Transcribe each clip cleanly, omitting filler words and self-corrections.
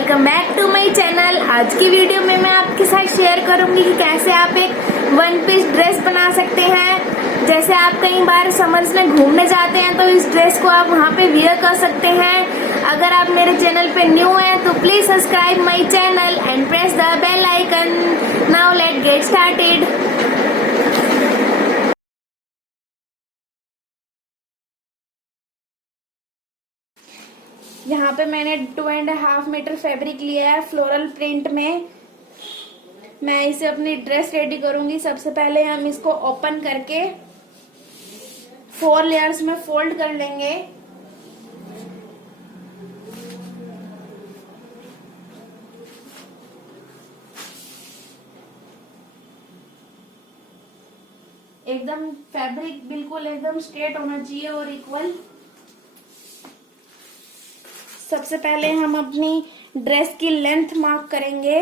Welcome back to my channel. आज की video में मैं आपके साथ शेयर करूंगी कि कैसे आप एक वन पीस ड्रेस बना सकते हैं। जैसे आप कई बार समर्स में घूमने जाते हैं तो इस ड्रेस को आप वहां पे वियर कर सकते हैं। अगर आप मेरे चैनल पे न्यू हैं तो please subscribe my channel and press the bell icon. Now let get started. यहाँ पे मैंने 2.5 मीटर फैब्रिक लिया है फ्लोरल प्रिंट में। मैं इसे अपनी ड्रेस रेडी करूंगी। सबसे पहले हम इसको ओपन करके 4 लेयर्स में फोल्ड कर लेंगे। एकदम फैब्रिक बिल्कुल एकदम स्ट्रेट होना चाहिए और इक्वल। सबसे पहले हम अपनी ड्रेस की लेंथ मार्क करेंगे।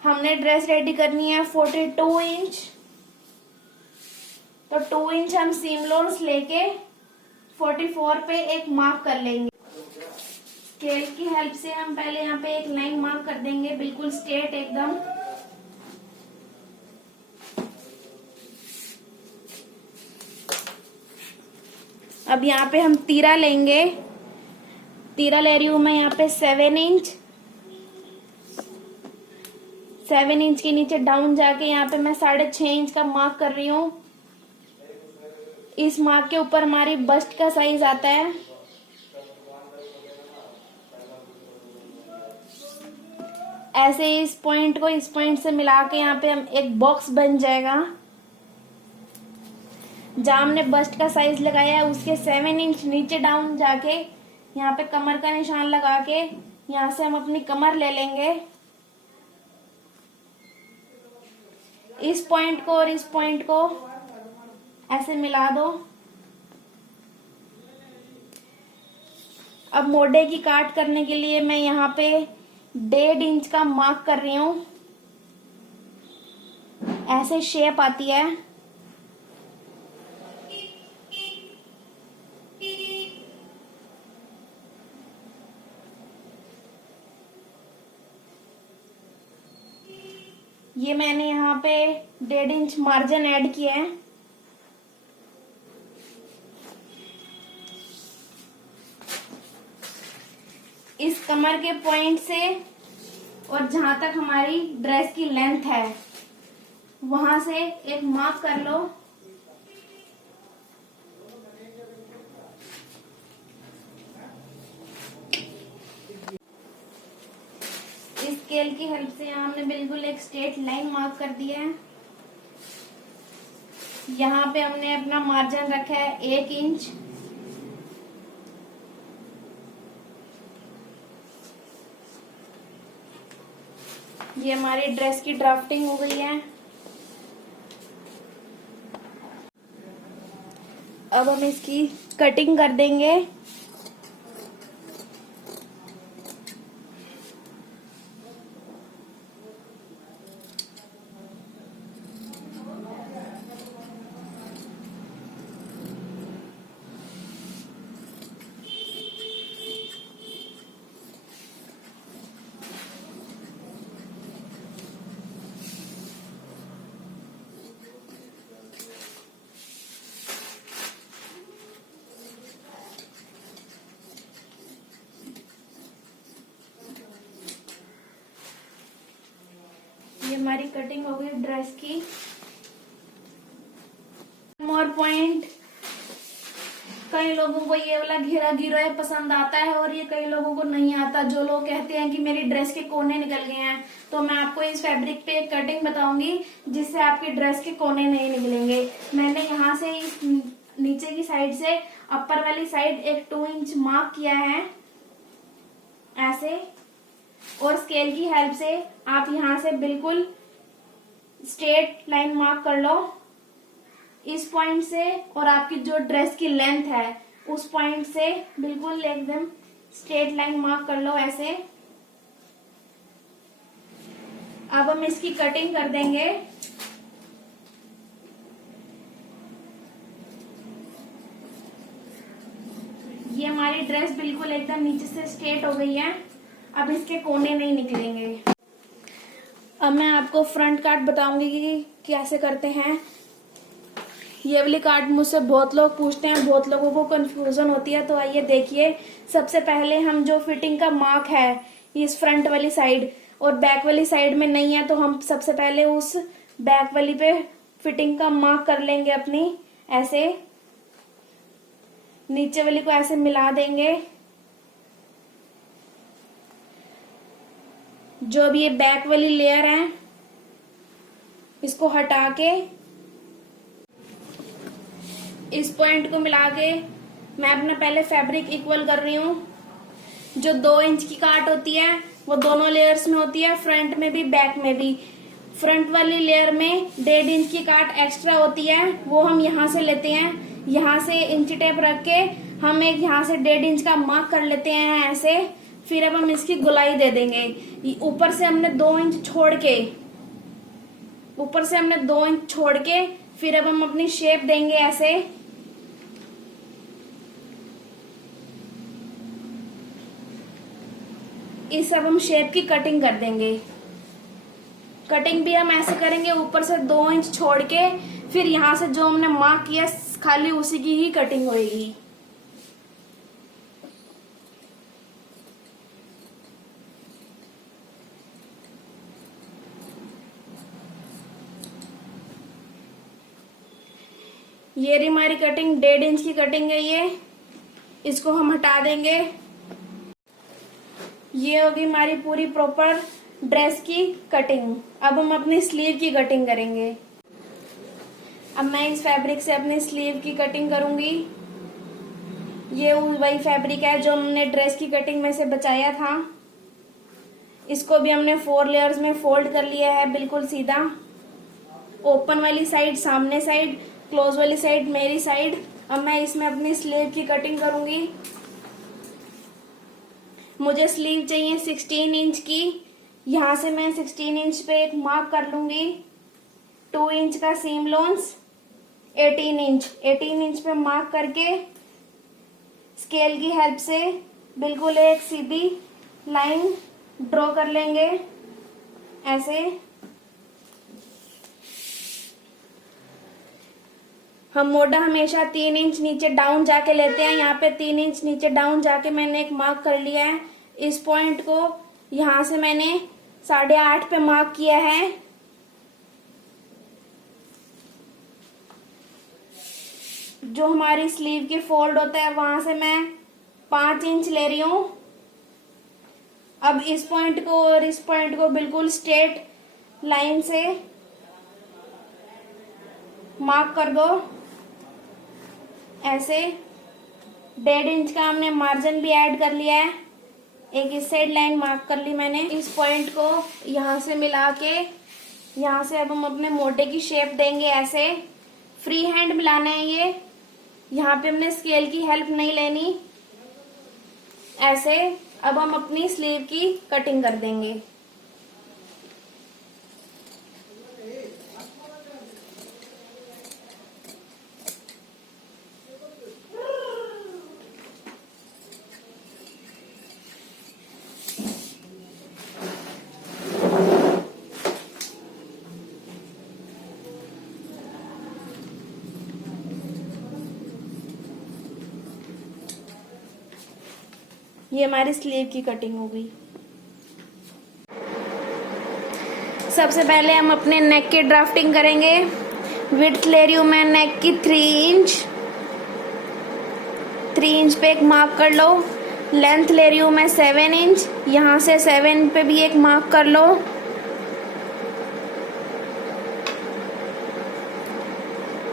हमने ड्रेस रेडी करनी है 42 इंच, तो 2 इंच हम सीम लोन्स लेके 44 पे एक मार्क कर लेंगे। स्केल की हेल्प से हम पहले यहाँ पे एक लाइन मार्क कर देंगे, बिल्कुल स्ट्रेट एकदम। अब यहाँ पे हम तीरा लेंगे। तीरा ले रही हूं मैं यहाँ पे 7 इंच। 7 इंच के नीचे डाउन जाके यहाँ पे मैं 6.5 इंच का मार्क कर रही हूँ। इस मार्क के ऊपर हमारी बस्ट का साइज आता है। ऐसे इस पॉइंट को इस पॉइंट से मिला के यहाँ पे हम एक बॉक्स बन जाएगा। जहाँ हमने बस्ट का साइज लगाया है उसके 7 इंच नीचे डाउन जाके यहाँ पे कमर का निशान लगा के यहाँ से हम अपनी कमर ले लेंगे। इस पॉइंट को और इस पॉइंट को ऐसे मिला दो। अब मोढे की काट करने के लिए मैं यहाँ पे 1.5 इंच का मार्क कर रही हूँ। ऐसे शेप आती है। ये मैंने यहाँ पे 1.5 इंच मार्जिन ऐड किया है। इस कमर के पॉइंट से और जहां तक हमारी ड्रेस की लेंथ है वहां से एक मार्क कर लो। इस स्केल की हेल्प से हमने बिल्कुल एक स्ट्रेट लाइन मार्क कर दी है। यहाँ पे हमने अपना मार्जिन रखा है 1 इंच। ये हमारी ड्रेस की ड्राफ्टिंग हो गई है। अब हम इसकी कटिंग कर देंगे। ये हमारी कटिंग हो गई ड्रेस की। मोर पॉइंट, कई लोगों को ये वाला घेरा घेरा पसंद आता है और ये कई लोगों को नहीं आता। जो लोग कहते हैं कि मेरी ड्रेस के कोने निकल गए हैं, तो मैं आपको इस फैब्रिक पे एक कटिंग बताऊंगी जिससे आपकी ड्रेस के कोने नहीं निकलेंगे। मैंने यहाँ से इस नीचे की साइड से अपर वाली साइड एक 2 इंच मार्क किया है ऐसे, और स्केल की हेल्प से आप यहाँ से बिल्कुल स्ट्रेट लाइन मार्क कर लो। इस पॉइंट से और आपकी जो ड्रेस की लेंथ है उस पॉइंट से बिल्कुल एकदम स्ट्रेट लाइन मार्क कर लो ऐसे। अब हम इसकी कटिंग कर देंगे। ये हमारी ड्रेस बिल्कुल एकदम नीचे से स्ट्रेट हो गई है। अब इसके कोने नहीं निकलेंगे। अब मैं आपको फ्रंट काट बताऊंगी कि कैसे करते हैं। ये वाली काट मुझसे बहुत लोग पूछते हैं, बहुत लोगों को कंफ्यूजन होती है। तो आइए देखिए, सबसे पहले हम जो फिटिंग का मार्क है इस फ्रंट वाली साइड और बैक वाली साइड में नहीं है, तो हम सबसे पहले उस बैक वाली पे फिटिंग का मार्क कर लेंगे अपनी। ऐसे नीचे वाली को ऐसे मिला देंगे। जो भी ये बैक वाली लेयर है इसको हटा के इस पॉइंट को मिला के मैं अपना पहले फैब्रिक इक्वल कर रही हूँ। जो 2 इंच की काट होती है वो दोनों लेयर्स में होती है, फ्रंट में भी बैक में भी। फ्रंट वाली लेयर में 1.5 इंच की काट एक्स्ट्रा होती है, वो हम यहाँ से लेते हैं। यहाँ से इंची टेप रख के हम एक यहाँ से 1.5 इंच का मार्क कर लेते हैं ऐसे। फिर अब हम इसकी गोलाई दे देंगे। ऊपर से हमने 2 इंच छोड़ के फिर अब हम अपनी शेप देंगे ऐसे। इस अब हम शेप की कटिंग कर देंगे। कटिंग भी हम ऐसे करेंगे, ऊपर से 2 इंच छोड़ के फिर यहाँ से जो हमने मार्क किया खाली उसी की ही कटिंग होगी। ये रही हमारी कटिंग, 1.5 इंच की कटिंग है ये। इसको हम हटा देंगे। ये होगी हमारी पूरी प्रॉपर ड्रेस की कटिंग। अब हम अपनी स्लीव की कटिंग करेंगे। अब मैं इस फैब्रिक से अपनी स्लीव की कटिंग करूंगी। ये वही फैब्रिक है जो हमने ड्रेस की कटिंग में से बचाया था। इसको भी हमने 4 लेयर्स में फोल्ड कर लिया है, बिल्कुल सीधा। ओपन वाली साइड सामने साइड, क्लोज वाली साइड मेरी साइड। अब मैं इसमें अपनी स्लीव की कटिंग करूंगी। मुझे स्लीव चाहिए 16 इंच की। यहाँ से मैं 16 इंच पे एक मार्क कर लूंगी। 2 इंच का सीम लोन्स, 18 इंच पे मार्क करके स्केल की हेल्प से बिल्कुल एक सीधी लाइन ड्रॉ कर लेंगे ऐसे। हम मोटा हमेशा 3 इंच नीचे डाउन जाके लेते हैं। यहाँ पे 3 इंच नीचे डाउन जाके मैंने एक मार्क कर लिया है। इस पॉइंट को यहाँ से मैंने 8.5 पे मार्क किया है। जो हमारी स्लीव की फोल्ड होता है वहां से मैं 5 इंच ले रही हूं। अब इस पॉइंट को और इस पॉइंट को बिल्कुल स्ट्रेट लाइन से मार्क कर दो ऐसे। 1.5 इंच का हमने मार्जिन भी ऐड कर लिया है। एक इस साइड लाइन मार्क कर ली मैंने। इस पॉइंट को यहाँ से मिला के यहाँ से अब हम अपने मोटे की शेप देंगे ऐसे। फ्री हैंड मिलाना है ये, यहाँ पे हमने स्केल की हेल्प नहीं लेनी ऐसे। अब हम अपनी स्लीव की कटिंग कर देंगे। ये हमारी स्लीव की कटिंग हो गई। सबसे पहले हम अपने नेक की ड्राफ्टिंग करेंगे। विड्थ ले रही हूं मैं नेक की 3 इंच पे एक मार्क कर लो। लेंथ ले रही हूं मैं 7 इंच, यहाँ से 7 पे भी एक मार्क कर लो।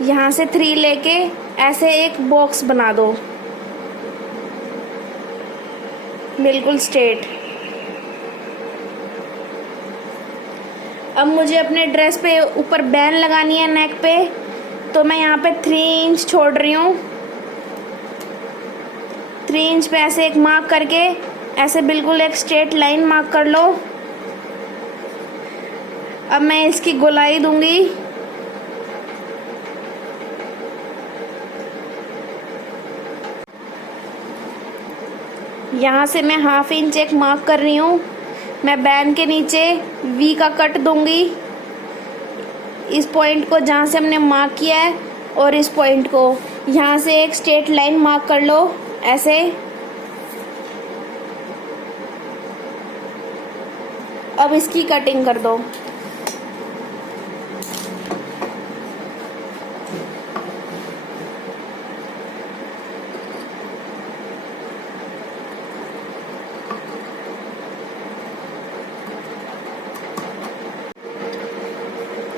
यहाँ से 3 लेके ऐसे एक बॉक्स बना दो बिल्कुल स्ट्रेट। अब मुझे अपने ड्रेस पे ऊपर बैन लगानी है नेक पे, तो मैं यहाँ पे 3 इंच छोड़ रही हूँ। 3 इंच पे ऐसे एक मार्क करके ऐसे बिल्कुल एक स्ट्रेट लाइन मार्क कर लो। अब मैं इसकी गोलाई दूंगी। यहाँ से मैं 1/2 इंच एक मार्क कर रही हूँ। मैं बैन के नीचे वी का कट दूंगी, इस पॉइंट को जहाँ से हमने मार्क किया है, और इस पॉइंट को यहाँ से एक स्ट्रेट लाइन मार्क कर लो ऐसे। अब इसकी कटिंग कर दो।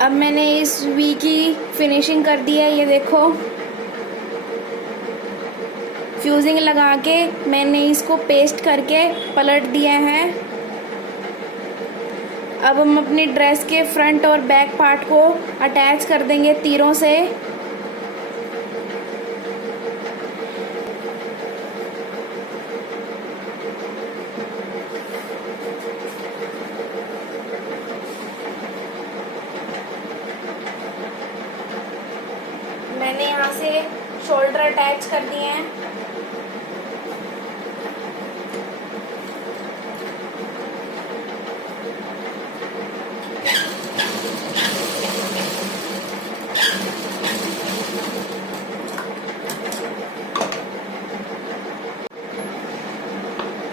अब मैंने इस वी की फिनिशिंग कर दी है, ये देखो। फ्यूजिंग लगा के मैंने इसको पेस्ट करके पलट दिया है। अब हम अपनी ड्रेस के फ्रंट और बैक पार्ट को अटैच कर देंगे तीरों से। मैंने यहाँ से शोल्डर अटैच कर दिए हैं।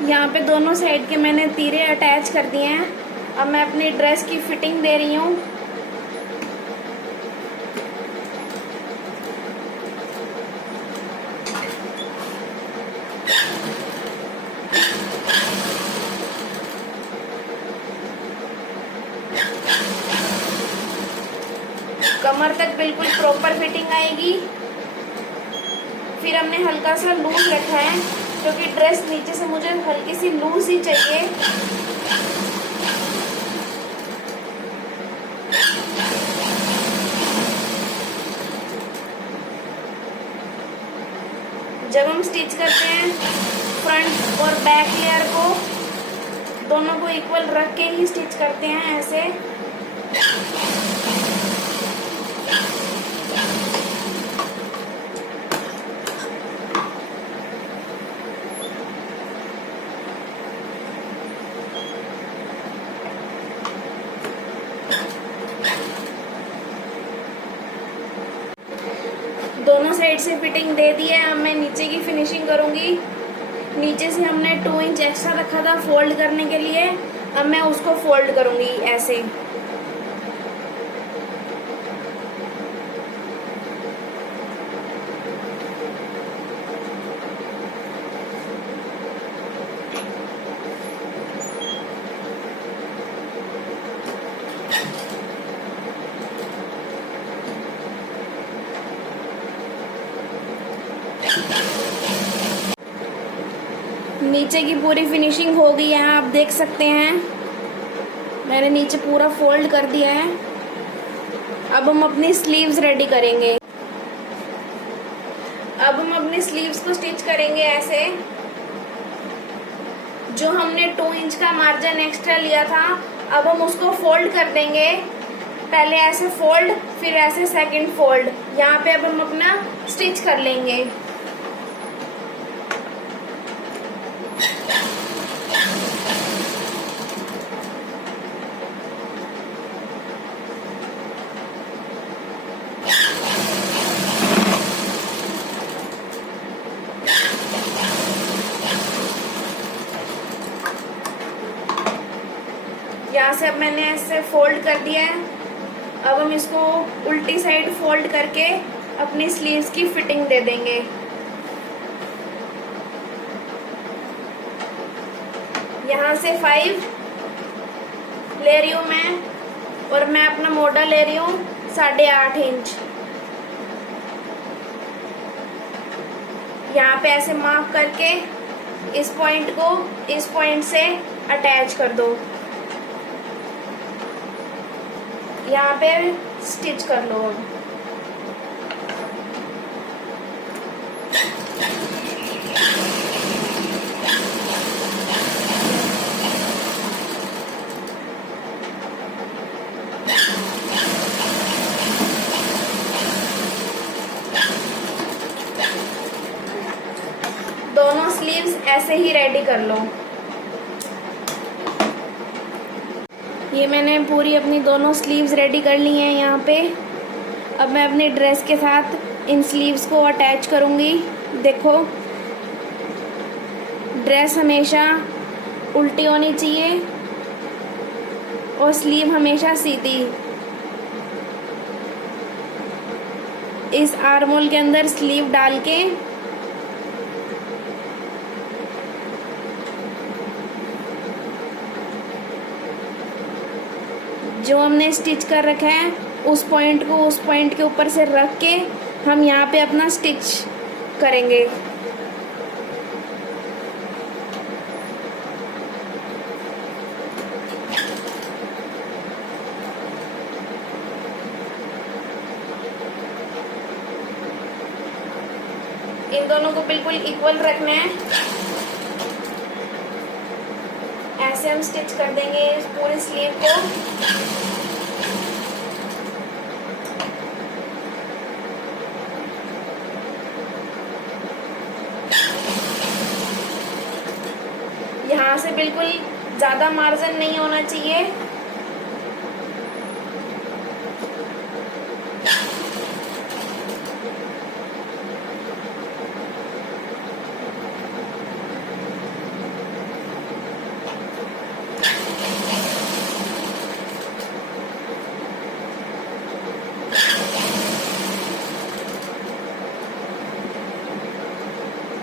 यहाँ पे दोनों साइड के मैंने तीरे अटैच कर दिए हैं। अब मैं अपनी ड्रेस की फिटिंग दे रही हूँ। कमर तक बिल्कुल प्रॉपर फिटिंग आएगी। फिर हमने हल्का सा लूज रखा है क्योंकि ड्रेस नीचे से मुझे हल्की सी लूज ही चाहिए। जब हम स्टिच करते हैं फ्रंट और बैक लेयर को दोनों को इक्वल रख के ही स्टिच करते हैं ऐसे। दोनों साइड से फिटिंग दे दी है। अब मैं नीचे की फिनिशिंग करूंगी। नीचे से हमने 2 इंच एक्स्ट्रा रखा था फोल्ड करने के लिए, अब मैं उसको फोल्ड करूंगी ऐसे। नीचे की पूरी फिनिशिंग हो गई है, आप देख सकते हैं मैंने नीचे पूरा फोल्ड कर दिया है। अब हम अपनी स्लीव्स रेडी करेंगे। अब हम अपनी स्लीव्स को स्टिच करेंगे ऐसे। जो हमने 2 इंच का मार्जिन एक्स्ट्रा लिया था, अब हम उसको फोल्ड कर देंगे। पहले ऐसे फोल्ड, फिर ऐसे सेकंड फोल्ड। यहाँ पे अब हम अपना स्टिच कर लेंगे। यहाँ से अब मैंने ऐसे फोल्ड कर दिया है। अब हम इसको उल्टी साइड फोल्ड करके अपनी स्लीव्स की फिटिंग दे देंगे। यहाँ से 5 ले रही हूँ मैं, और मैं अपना मोटा ले रही हूँ 8.5 इंच। यहाँ पे ऐसे मार्क करके इस पॉइंट को इस पॉइंट से अटैच कर दो। यहाँ पे स्टिच कर लो। दोनों स्लीव्स ऐसे ही रेडी कर लो। ये मैंने पूरी अपनी दोनों स्लीव्स रेडी कर ली हैं यहाँ पे। अब मैं अपनी ड्रेस के साथ इन स्लीव्स को अटैच करूँगी। देखो, ड्रेस हमेशा उल्टी होनी चाहिए और स्लीव हमेशा सीधी। इस आर्म होल के अंदर स्लीव डाल के जो हमने स्टिच कर रखा है उस पॉइंट को उस पॉइंट के ऊपर से रख के हम यहाँ पे अपना स्टिच करेंगे। इन दोनों को बिल्कुल इक्वल रखना है। ऐसे हम स्टिच कर देंगे इस पूरी स्लीव को। यहाँ से बिल्कुल ज्यादा मार्जिन नहीं होना चाहिए।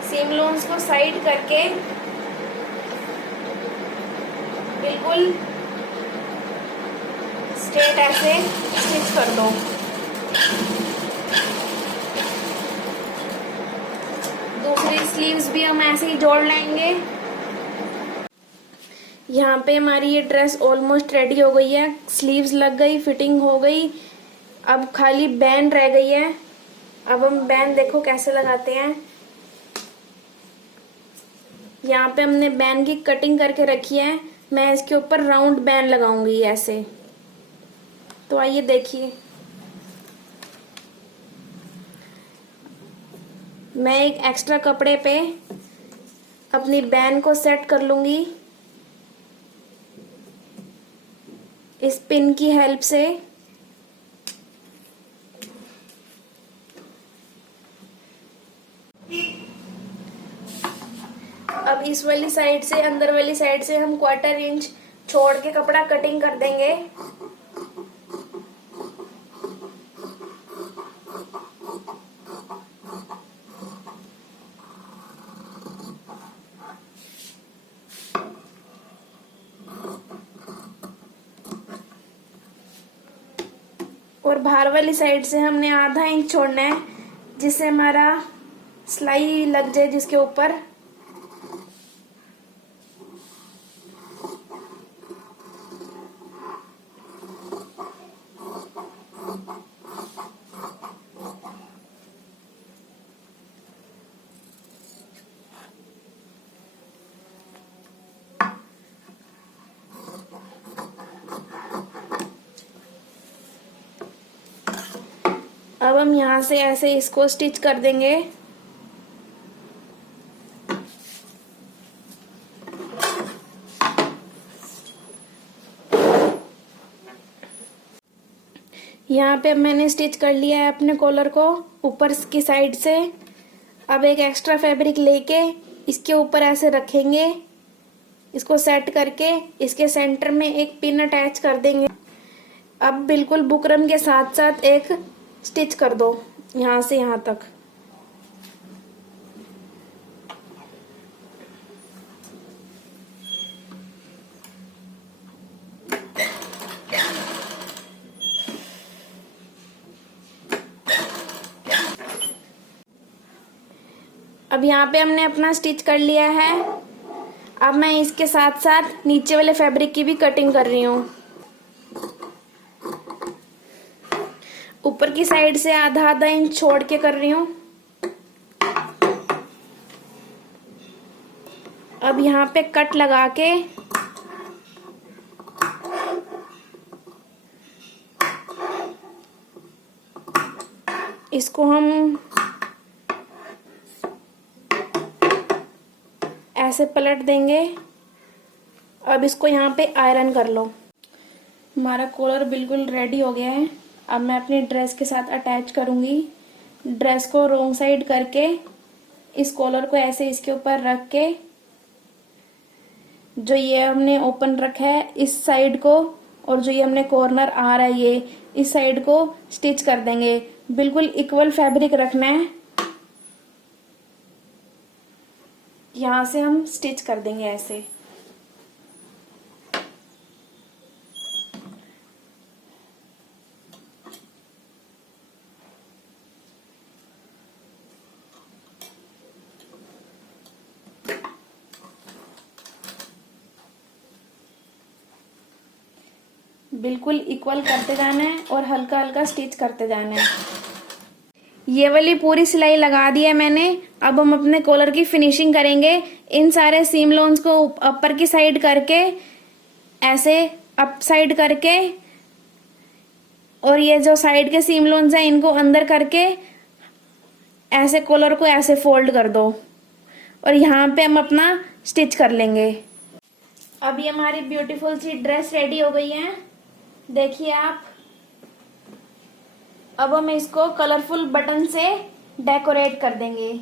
सीम लोन्स को साइड करके बिल्कुल स्ट्रेट ऐसे स्टिच कर दो। दूसरी स्लीव्स भी हम ऐसे ही जोड़ लेंगे। यहाँ पे हमारी ये ड्रेस ऑलमोस्ट रेडी हो गई है। स्लीव्स लग गई, फिटिंग हो गई। अब खाली बैंड रह गई है। अब हम बैंड देखो कैसे लगाते हैं। यहाँ पे हमने बैंड की कटिंग करके रखी है। मैं इसके ऊपर राउंड बैंड लगाऊंगी ऐसे। तो आइए देखिए, मैं एक एक्स्ट्रा कपड़े पे अपनी बैंड को सेट कर लूंगी इस पिन की हेल्प से। अब इस वाली साइड से, अंदर वाली साइड से हम 1/4 इंच छोड़ के कपड़ा कटिंग कर देंगे। और बाहर वाली साइड से हमने आधा इंच छोड़ना है, जिससे हमारा सिलाई लग जाए जिसके ऊपर। अब हम यहाँ से ऐसे इसको स्टिच कर देंगे। यहाँ पे मैंने स्टिच कर लिया है अपने कॉलर को ऊपर की साइड से। अब एक एक्स्ट्रा फैब्रिक लेके इसके ऊपर ऐसे रखेंगे, इसको सेट करके इसके सेंटर में एक पिन अटैच कर देंगे। अब बिल्कुल बुकरम के साथ साथ एक स्टिच कर दो यहाँ से यहाँ तक। अब यहाँ पे हमने अपना स्टिच कर लिया है। अब मैं इसके साथ साथ नीचे वाले फैब्रिक की भी कटिंग कर रही हूँ। ऊपर की साइड से आधा आधा इंच छोड़ के कर रही हूँ। अब यहाँ पे कट लगा के इसको हम ऐसे पलट देंगे। अब इसको यहाँ पे आयरन कर लो। हमारा कॉलर बिल्कुल रेडी हो गया है। अब मैं अपनी ड्रेस के साथ अटैच करूंगी। ड्रेस को रोंग साइड करके इस कॉलर को ऐसे इसके ऊपर रख के, जो ये हमने ओपन रखा है इस साइड को, और जो ये हमने कॉर्नर आ रहा है ये इस साइड को स्टिच कर देंगे। बिल्कुल इक्वल फैब्रिक रखना है। यहां से हम स्टिच कर देंगे ऐसे। बिल्कुल इक्वल करते जाना है और हल्का हल्का स्टिच करते जाना है। ये वाली पूरी सिलाई लगा दी है मैंने। अब हम अपने कॉलर की फिनिशिंग करेंगे। इन सारे सीम लोन्स को ऊपर की साइड करके ऐसे अप साइड करके, और ये जो साइड के सीम लोन्स हैं इनको अंदर करके ऐसे कॉलर को ऐसे फोल्ड कर दो, और यहाँ पे हम अपना स्टिच कर लेंगे। अब ये हमारी ब्यूटीफुल सी ड्रेस रेडी हो गई है, देखिए आप। अब हम इसको कलरफुल बटन से डेकोरेट कर देंगे।